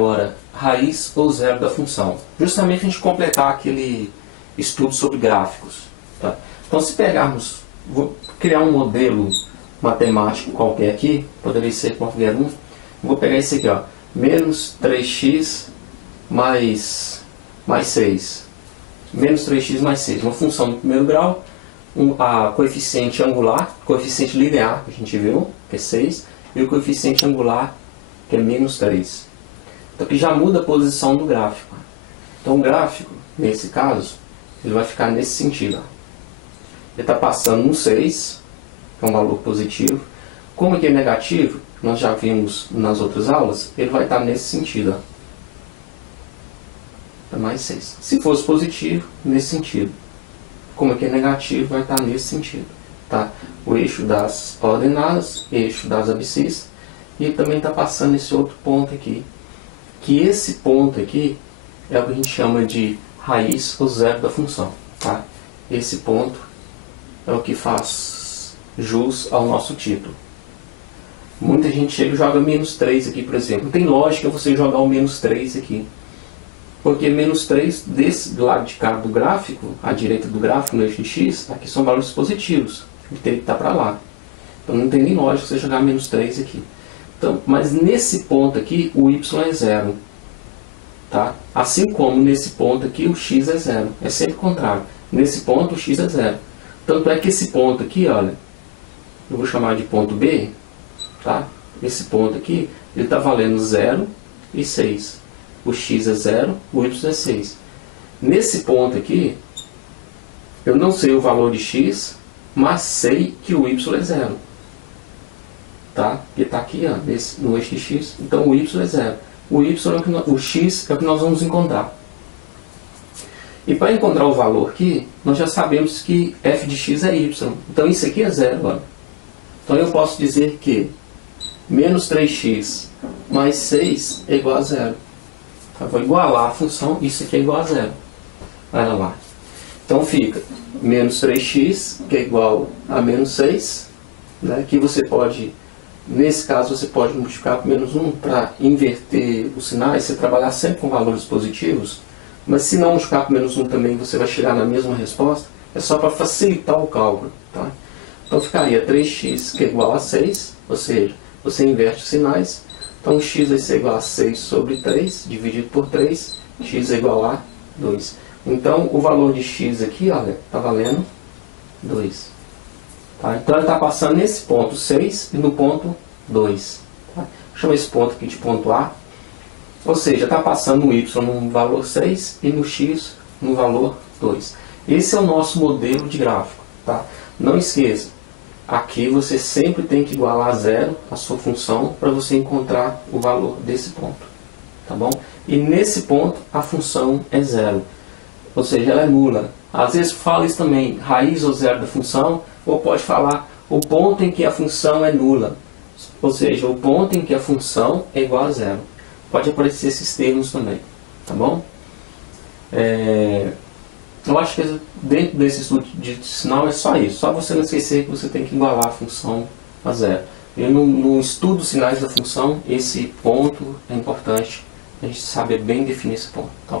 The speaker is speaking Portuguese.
agora raiz ou zero da função. Justamente a gente completar aquele estudo sobre gráficos. Tá? Então, se pegarmos, vou criar um modelo matemático qualquer aqui, poderia ser qualquer um. Vou pegar esse aqui, ó, menos 3x mais 6. Menos 3x mais 6. Uma função do primeiro grau, a coeficiente angular, coeficiente linear, que a gente viu, que é 6, e o coeficiente angular, que é menos 3. Então, aqui já muda a posição do gráfico. Então, o gráfico, nesse caso, ele vai ficar nesse sentido. Ó. Ele está passando no 6, que é um valor positivo. Como aqui é negativo, nós já vimos nas outras aulas, ele vai estar nesse sentido. Ó. Mais 6. Se fosse positivo, nesse sentido. Como aqui é negativo, vai estar nesse sentido. Tá? O eixo das ordenadas, eixo das abscissas, e também está passando esse outro ponto aqui. Que esse ponto aqui é o que a gente chama de raiz ou zero da função. Tá? Esse ponto é o que faz jus ao nosso título. Muita gente chega e joga menos 3 aqui, por exemplo. Não tem lógica você jogar o menos 3 aqui. Porque menos 3, desse lado de cá do gráfico, à direita do gráfico, no eixo x, aqui são valores positivos. Ele tem que estar para lá. Então não tem nem lógica você jogar menos 3 aqui. Então, mas nesse ponto aqui, o y é zero. Tá? Assim como nesse ponto aqui, o x é zero. É sempre o contrário. Nesse ponto, o x é zero. Tanto é que esse ponto aqui, olha, eu vou chamar de ponto B. Tá? Esse ponto aqui, ele está valendo 0 e 6. O x é 0, o y é 6. Nesse ponto aqui, eu não sei o valor de x, mas sei que o y é 0. Tá? Que está aqui ó, no eixo de x. Então o y é 0. O x é o que nós vamos encontrar. E para encontrar o valor aqui, nós já sabemos que f de x é y. Então isso aqui é 0. Ó. Então eu posso dizer que menos 3x mais 6 é igual a 0. Tá? Vou igualar a função, isso aqui é igual a 0. Olha lá. Então fica menos 3x, que é igual a menos 6. Né? Que você pode, nesse caso, você pode multiplicar por menos 1 para inverter os sinais, você trabalhar sempre com valores positivos. Mas se não multiplicar por menos 1 também, você vai chegar na mesma resposta. É só para facilitar o cálculo. Tá? Então ficaria 3x, que é igual a 6, ou seja, você inverte os sinais. Então, x vai ser igual a 6 sobre 3, dividido por 3, x é igual a 2. Então, o valor de x aqui, olha, está valendo 2. Tá? Então, ele está passando nesse ponto 6 e no ponto 2. Tá? Chama esse ponto aqui de ponto A. Ou seja, está passando no y no valor 6 e no x no valor 2. Esse é o nosso modelo de gráfico. Tá? Não esqueça. Aqui você sempre tem que igualar a 0 a sua função para você encontrar o valor desse ponto. Tá bom? E nesse ponto a função é 0. Ou seja, ela é nula. Às vezes fala isso também, raiz ou zero da função, ou pode falar o ponto em que a função é nula. Ou seja, o ponto em que a função é igual a 0. Pode aparecer esses termos também. Tá bom? Eu acho que dentro desse estudo de sinal é só isso. Só você não esquecer que você tem que igualar a função a 0. E no estudo dos sinais da função, esse ponto é importante. A gente saber bem definir esse ponto. Tá?